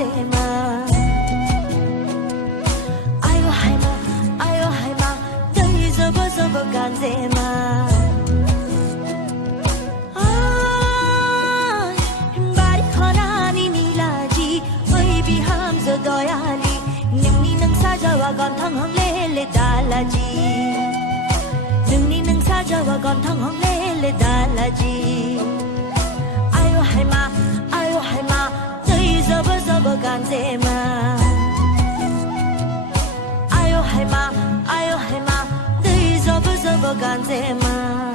간제마 아유 하이마 너희 저버 간제마 아 바리 하나니 밀라지 어이 비함서 도야리 능니 능사자와 건탕헝레레 달라지 능니 능사자와 건탕헝레레 달라지 아유 하이마 너희 저버 간제마 아유 하이마 너희 저버 간제마